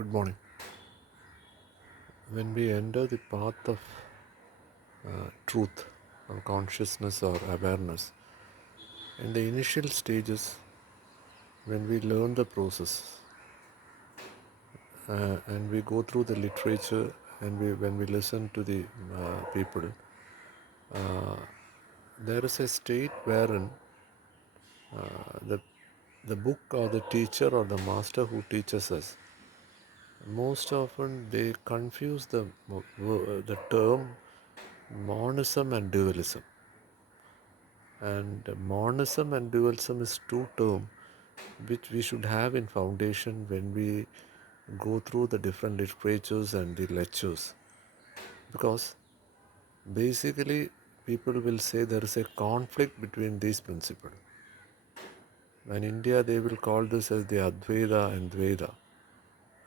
Good morning. When we enter the path of truth or consciousness or awareness, in the initial stages, when we learn the process and we go through the literature and when we listen to the people, uh, there is a state wherein the the book or the teacher or the master who teaches us, most often they confuse the term monism and dualism. And monism and dualism is two terms which we should have in foundation when we go through the different literatures and the lectures. Because basically people will say there is a conflict between these principles. In India they will call this as the Advaita and Dvaita.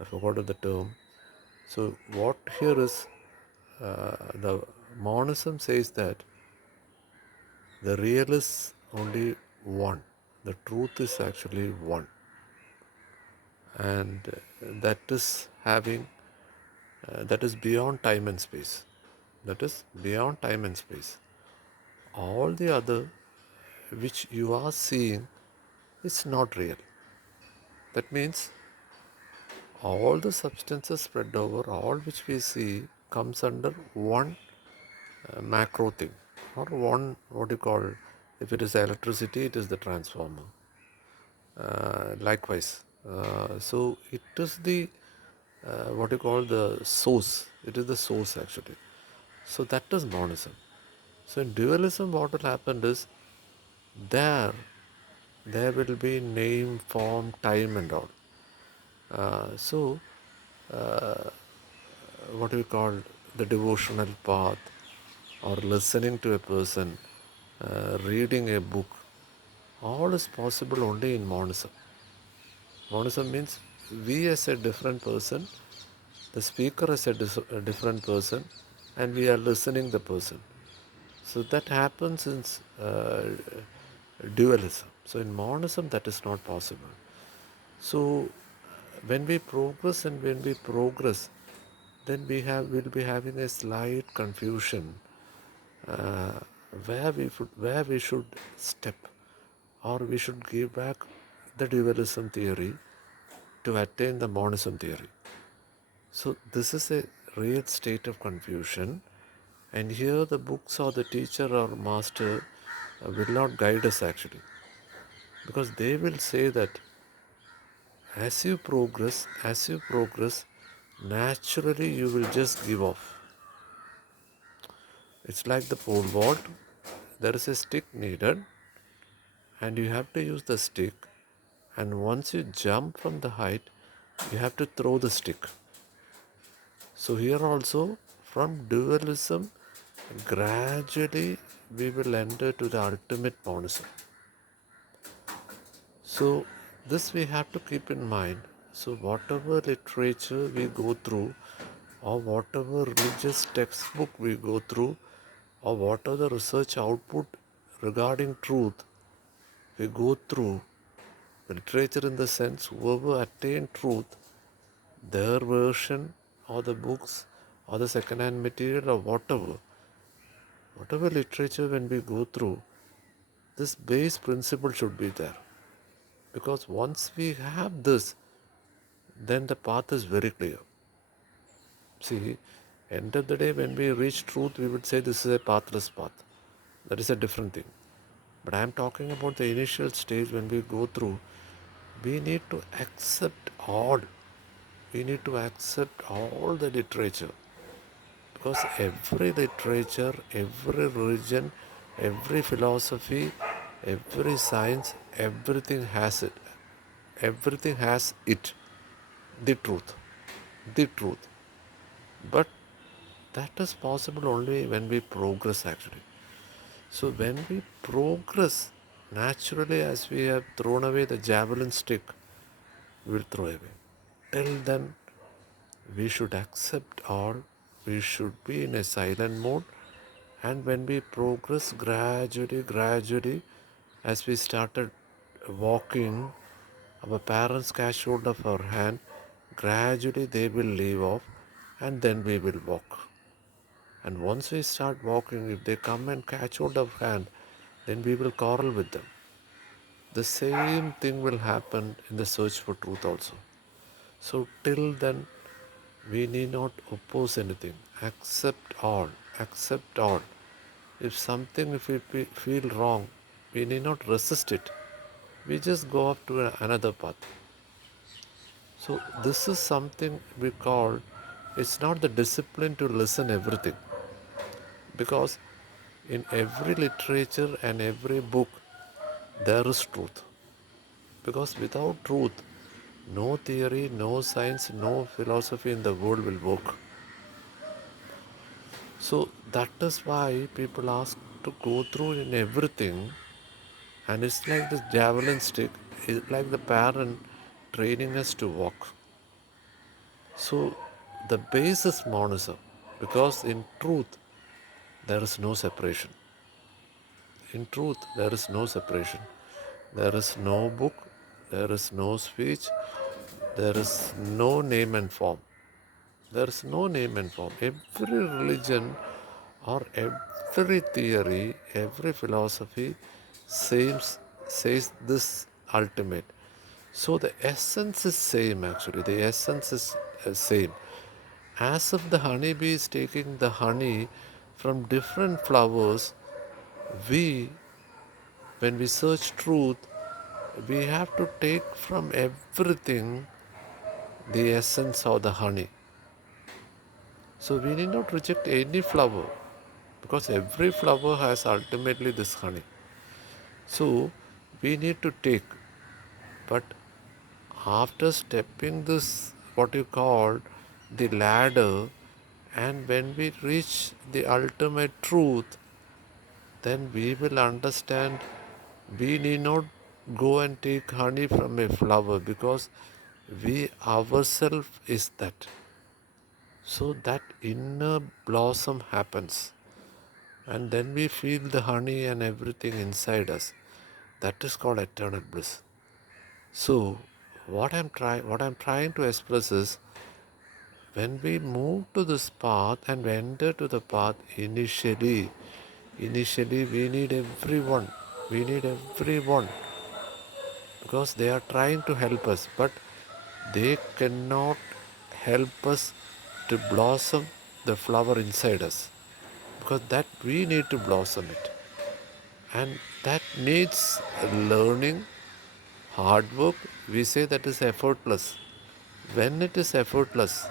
I forgot the term. So what here is the monism says that the real is only one. The truth is actually one. And that is having, that is beyond time and space. That is beyond time and space. All the other which you are seeing is not real. That means all the substances spread over, all which we see comes under one macro thing, or one, what you call, if it is electricity, it is the transformer. Likewise, so it is the what you call the source. It is the source actually. So that is monism. So in dualism, what will happen is there will be name, form, time, and all. So what we call the devotional path, or listening to a person, reading a book, all is possible only in monism. Monism means we as a different person, the speaker as a different person, and we are listening the person. So that happens in dualism. So in monism, that is not possible. So when we progress then we'll be having a slight confusion uh, where we should step, or we should give back the dualism theory to attain the monism theory. So this is a real state of confusion, and here the books or the teacher or master will not guide us actually, because they will say that as you progress, naturally you will just give off. It's like the pole vault. There is a stick needed, and you have to use the stick, and once you jump from the height, you have to throw the stick. So here also, from dualism, gradually we will enter to the ultimate monism. So this we have to keep in mind. So whatever literature we go through, or whatever religious textbook we go through, or whatever research output regarding truth we go through, literature in the sense whoever attained truth, their version or the books or the second-hand material or whatever literature when we go through, this base principle should be there. Because once we have this, then the path is very clear. See, end of the day, when we reach truth, we would say this is a pathless path. That is a different thing. But I am talking about the initial stage when we go through. We need to accept all. We need to accept all the literature. Because every literature, every religion, every philosophy, every science, everything has it. Everything has it. The truth. The truth. But that is possible only when we progress actually. So when we progress, naturally as we have thrown away the javelin stick, we will throw away. Till then, we should accept all, we should be in a silent mode, and when we progress gradually, as we started walking, our parents catch hold of our hand, gradually they will leave off, and then we will walk. And once we start walking, if they come and catch hold of hand, then we will quarrel with them. The same thing will happen in the search for truth also. So till then, we need not oppose anything. Accept all. Accept all. If we feel wrong, we need not resist it. We just go up to another path. So this is something we call, it's not the discipline to listen everything. Because in every literature and every book, there is truth. Because without truth, no theory, no science, no philosophy in the world will work. So that is why people ask to go through in everything, and it's like this javelin stick, it's like the parent training us to walk. So the base is monism, because in truth there is no separation. In truth there is no separation. There is no book, there is no speech, there is no name and form. There is no name and form. Every religion or every theory, every philosophy says this ultimate. So the essence is same actually. The essence is same. As if the honeybee is taking the honey from different flowers, we, when we search truth, we have to take from everything the essence of the honey. So we need not reject any flower, because every flower has ultimately this honey. So we need to take, but after stepping this, what you call the ladder, and when we reach the ultimate truth, then we will understand we need not go and take honey from a flower, because we ourselves is that. So that inner blossom happens, and then we feel the honey and everything inside us. That is called eternal bliss. So what I'm trying to express is, when we move to this path and we enter to the path, initially we need everyone. We need everyone, because they are trying to help us, but they cannot help us to blossom the flower inside us, because that we need to blossom it, and that needs learning, hard work. We say that is effortless. When it is effortless,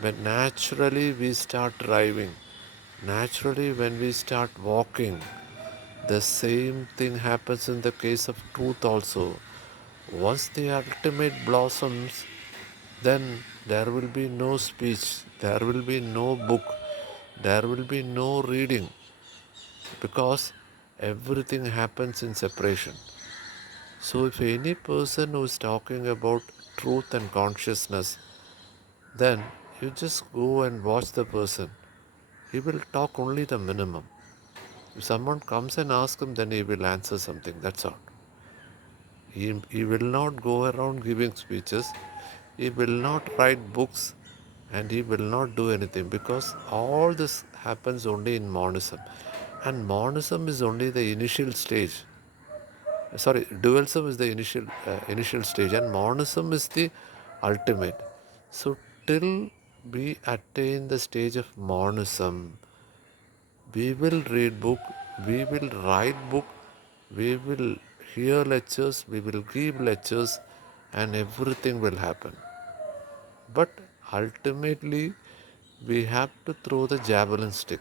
when naturally we start driving, naturally when we start walking, the same thing happens in the case of truth also. Once the ultimate blossoms, then there will be no speech, there will be no book, there will be no reading, because everything happens in separation. So if any person who is talking about truth and consciousness, then you just go and watch the person. He will talk only the minimum. If someone comes and asks him, then he will answer something. That's all. He will not go around giving speeches. He will not write books, and he will not do anything, because all this happens only in monism. And monism is only the initial stage. Sorry, dualism is the initial stage, and monism is the ultimate. So till we attain the stage of monism, we will read book, we will write book, we will hear lectures, we will give lectures, and everything will happen. But ultimately, we have to throw the javelin stick,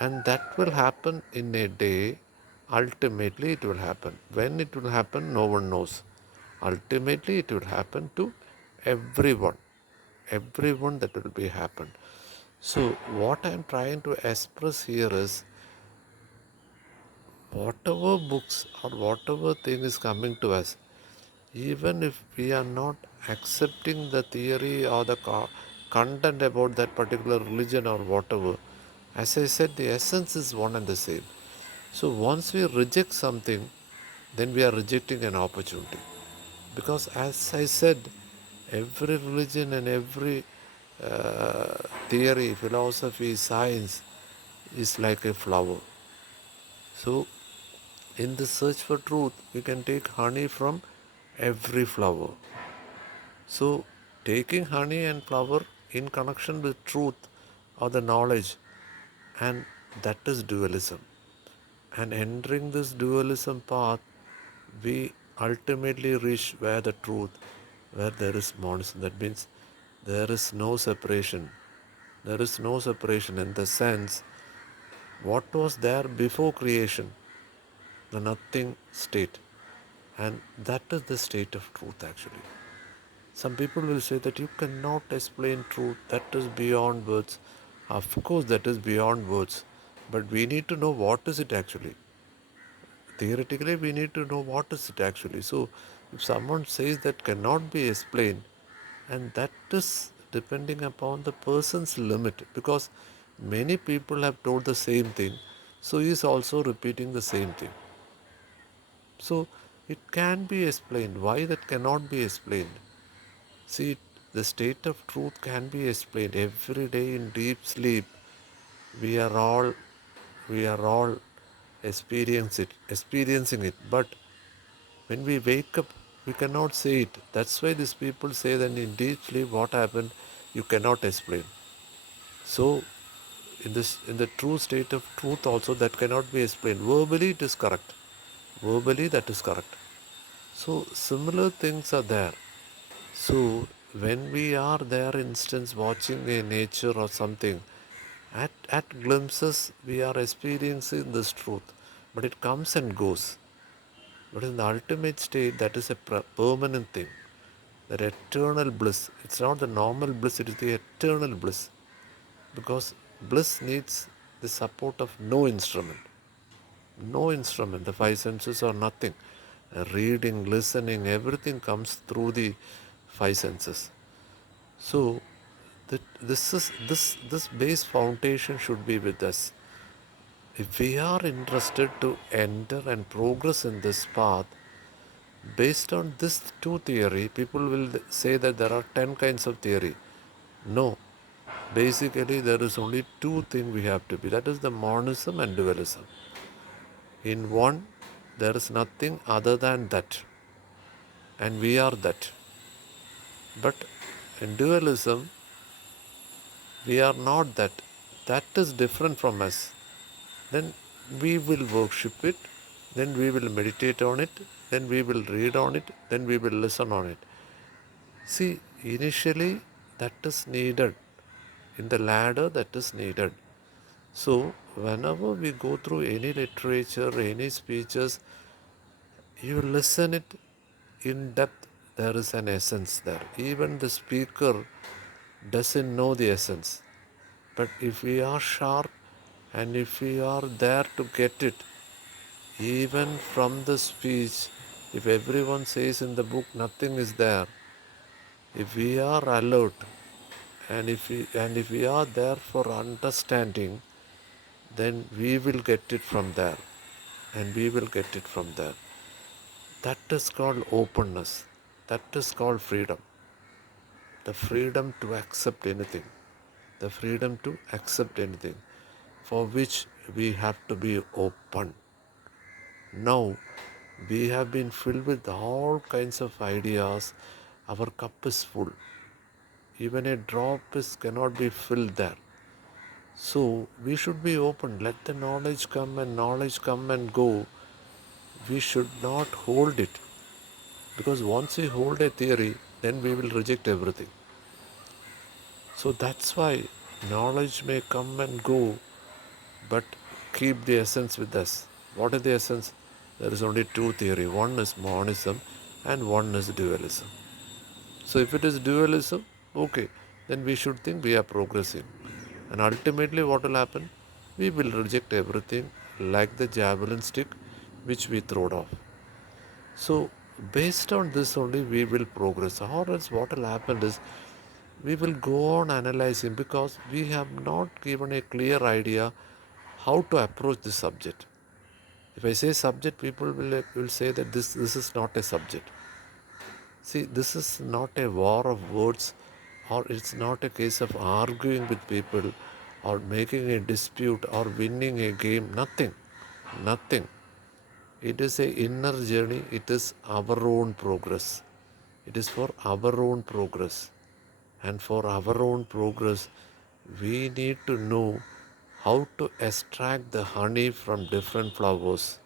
and that will happen in a day. Ultimately, it will happen. When it will happen, no one knows. Ultimately, it will happen to everyone. Everyone that will be happen. So, what I am trying to express here is, whatever books or whatever thing is coming to us, even if we are not accepting the theory or the content about that particular religion or whatever, as I said, the essence is one and the same. So once we reject something, then we are rejecting an opportunity. Because as I said, Every religion and every theory, philosophy, science is like a flower. So, in the search for truth, we can take honey from every flower. So, taking honey and flower in connection with truth or the knowledge, and that is dualism. And entering this dualism path, we ultimately reach where the truth, where there is monism. That means there is no separation. There is no separation in the sense what was there before creation, the nothing state. And that is the state of truth actually. Some people will say that you cannot explain truth, that is beyond words. Of course, that is beyond words. But we need to know what is it actually. Theoretically, we need to know what is it actually. So, if someone says that cannot be explained, and that is depending upon the person's limit, because many people have told the same thing, so he is also repeating the same thing. So, it can be explained. Why that cannot be explained? See, the state of truth can be explained every day in deep sleep. We are all experiencing it. But when we wake up, we cannot say it. That's why these people say that in deep sleep, what happened, you cannot explain. So, in the true state of truth also, that cannot be explained. Verbally, it is correct. Verbally, that is correct. So, similar things are there. So, when we are there, instance, watching a nature or something, at glimpses, we are experiencing this truth. But it comes and goes. But in the ultimate state, that is a permanent thing. That eternal bliss. It's not the normal bliss, it is the eternal bliss. Because bliss needs the support of no instrument. No instrument. The five senses are nothing. Reading, listening, everything comes through the five senses. So this base foundation should be with us. If we are interested to enter and progress in this path, based on this two theory, people will say that there are 10 kinds of theory. No. Basically, there is only two things we have to be. That is the monism and dualism. In one, there is nothing other than that. And we are that. But in dualism, we are not that. That is different from us. Then we will worship it, then we will meditate on it, then we will read on it, then we will listen on it. See, initially that is needed. In the ladder, that is needed. So, whenever we go through any literature, any speeches, you listen it in depth, there is an essence there. Even the speaker doesn't know the essence. But if we are sharp and if we are there to get it, even from the speech, if everyone says in the book nothing is there, if we are alert and if we are there for understanding, then we will get it from there. And we will get it from there. That is called openness. That is called freedom. The freedom to accept anything. The freedom to accept anything for which we have to be open. Now, we have been filled with all kinds of ideas. Our cup is full. Even a drop cannot be filled there. So, we should be open. Let the knowledge come and go. We should not hold it. Because once we hold a theory, then we will reject everything. So that's why knowledge may come and go, but keep the essence with us. What is the essence? There is only two theory. One is monism and one is dualism. So if it is dualism, okay, then we should think we are progressing. And ultimately what will happen? We will reject everything like the javelin stick which we throw off. So based on this only we will progress. Or else what will happen is we will go on analyzing because we have not given a clear idea how to approach this subject. If I say subject, people will say that this is not a subject. See, this is not a war of words, or it's not a case of arguing with people or making a dispute or winning a game. Nothing. Nothing. It is a inner journey. It is our own progress. It is for our own progress. And for our own progress, we need to know how to extract the honey from different flowers,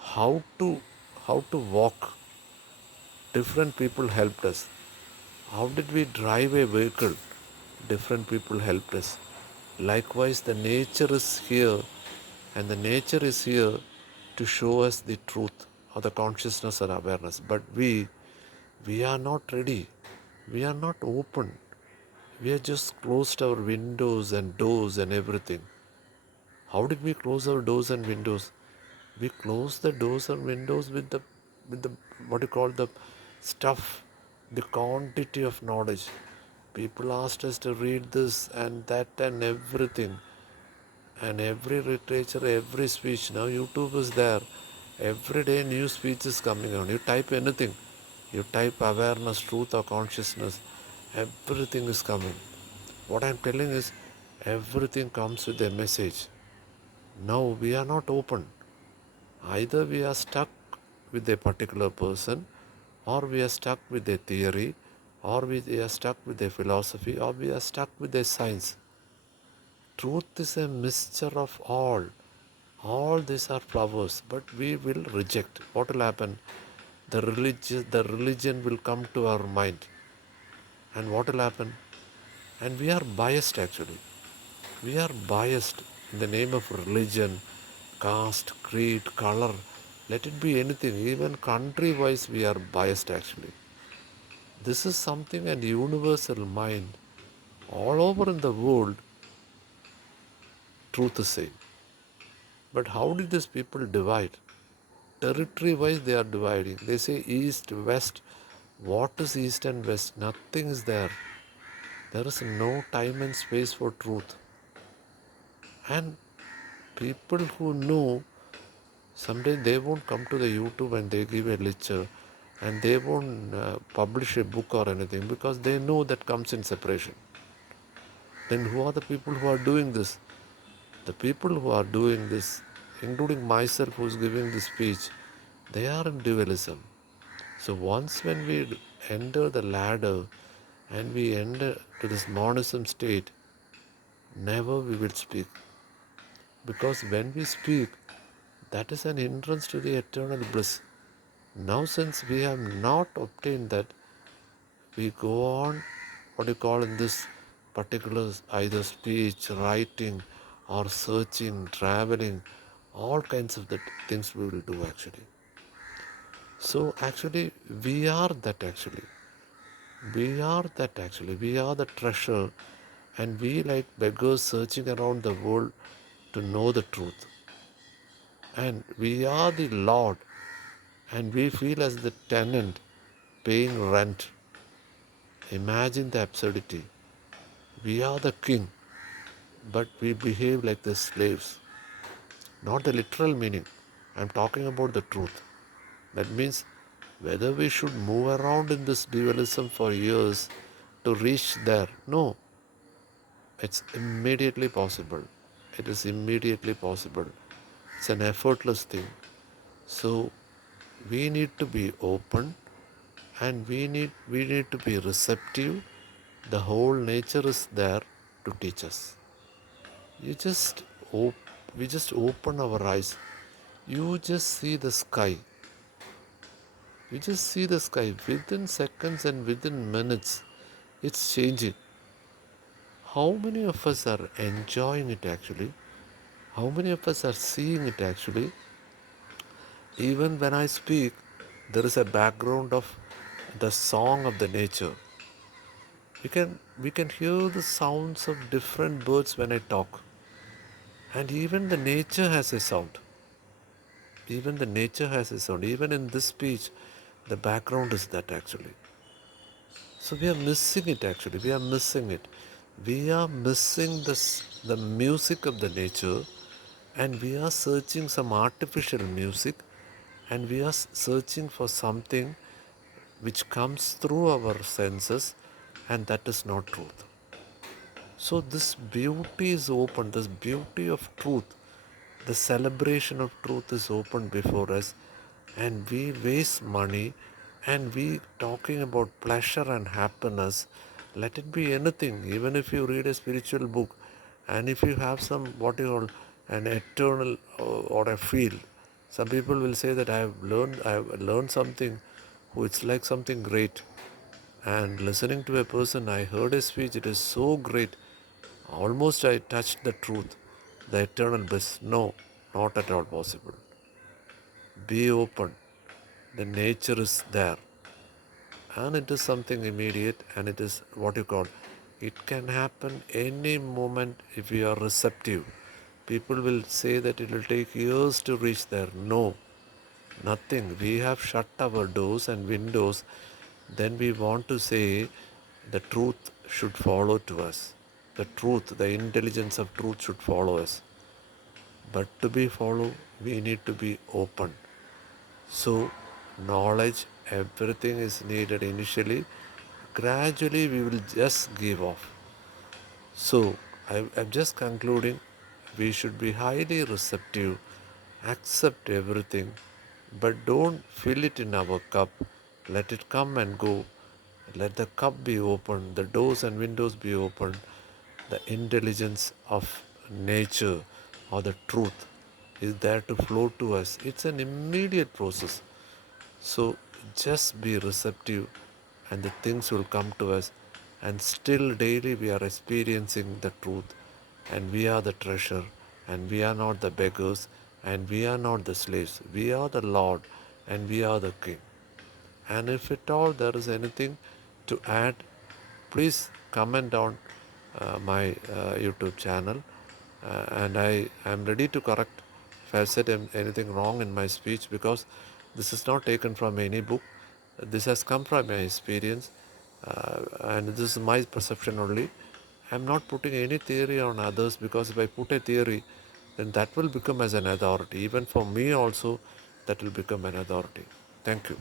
how to walk. Different people helped us. How did we drive a vehicle? Different people helped us. Likewise, the nature is here, and the nature is here to show us the truth or the consciousness and awareness. But we are not ready. We are not open. We have just closed our windows and doors and everything. How did we close our doors and windows? We close the doors and windows with the what you call the stuff, the quantity of knowledge. People asked us to read this and that and everything. And every literature, every speech. Now YouTube is there. Every day new speech is coming on. You type anything. You type awareness, truth or consciousness. Everything is coming. What I'm telling is everything comes with a message. Now we are not open. Either we are stuck with a particular person, or we are stuck with a theory, or we are stuck with a philosophy, or we are stuck with a science. Truth is a mixture of all. All these are flowers, but we will reject. What will happen? The religion will come to our mind. And what will happen? And we are biased actually. We are biased in the name of religion, caste, creed, color. Let it be anything. Even country wise, we are biased actually. This is something an universal mind. All over in the world, truth is same. But how did these people divide? Territory wise, they are dividing. They say east, west. What is east and west? Nothing is there. There is no time and space for truth. And people who know, someday they won't come to the YouTube and they give a lecture, and they won't publish a book or anything, because they know that comes in separation. Then who are the people who are doing this? The people who are doing this, including myself who is giving this speech, they are in dualism. So once when we enter the ladder and we enter to this monism state, never we will speak. Because when we speak, that is an entrance to the eternal bliss. Now since we have not obtained that, we go on, what you call in this particular, either speech, writing or searching, traveling, all kinds of the things we will do actually. So actually we are that actually. We are that actually. We are the treasure, and we like beggars searching around the world to know the truth. And we are the Lord, and we feel as the tenant paying rent. Imagine the absurdity. We are the king, but we behave like the slaves. Not the literal meaning. I'm talking about the truth. That means whether we should move around in this dualism for years to reach there. No, it's immediately possible. It is immediately possible. It's an effortless thing. So we need to be open, and we need to be receptive. The whole nature is there to teach us. You just we just open our eyes. You just see the sky. You just see the sky within seconds and within minutes. It's changing. How many of us are enjoying it actually? How many of us are seeing it actually? Even when I speak, there is a background of the song of the nature. We can hear the sounds of different birds when I talk. And even the nature has a sound. Even the nature has a sound. Even in this speech, the background is that actually. So we are missing it actually. We are missing it. We are missing the music of the nature, and we are searching some artificial music, and we are searching for something which comes through our senses, and that is not truth. So, this beauty is open, this beauty of truth, the celebration of truth is open before us, and we waste money and we talking about pleasure and happiness. Let it be anything, even if you read a spiritual book and if you have some what you call an eternal or a field. Some people will say that I have learned something, who it's like something great. And listening to a person, I heard a speech, it is so great. Almost I touched the truth, the eternal bliss. No, not at all possible. Be open. The nature is there. And it is something immediate, and it is what you call. It can happen any moment if you are receptive. People will say that it will take years to reach there. No, nothing. We have shut our doors and windows. Then we want to say the truth should follow to us. The truth, the intelligence of truth should follow us. But to be followed, we need to be open. So, knowledge, everything is needed initially. Gradually, we will just give off. So, I'm just concluding, we should be highly receptive, accept everything, but don't fill it in our cup. Let it come and go. Let the cup be open, the doors and windows be open. The intelligence of nature or the truth is there to flow to us. It's an immediate process. So just be receptive and the things will come to us. And still daily we are experiencing the truth, and we are the treasure, and we are not the beggars, and we are not the slaves. We are the Lord and we are the King. And if at all there is anything to add, please comment on my YouTube channel, and I am ready to correct if I have said anything wrong in my speech, because this is not taken from any book. This has come from my experience, and this is my perception only. I am not putting any theory on others, because if I put a theory, then that will become as an authority. Even for me also, that will become an authority. Thank you.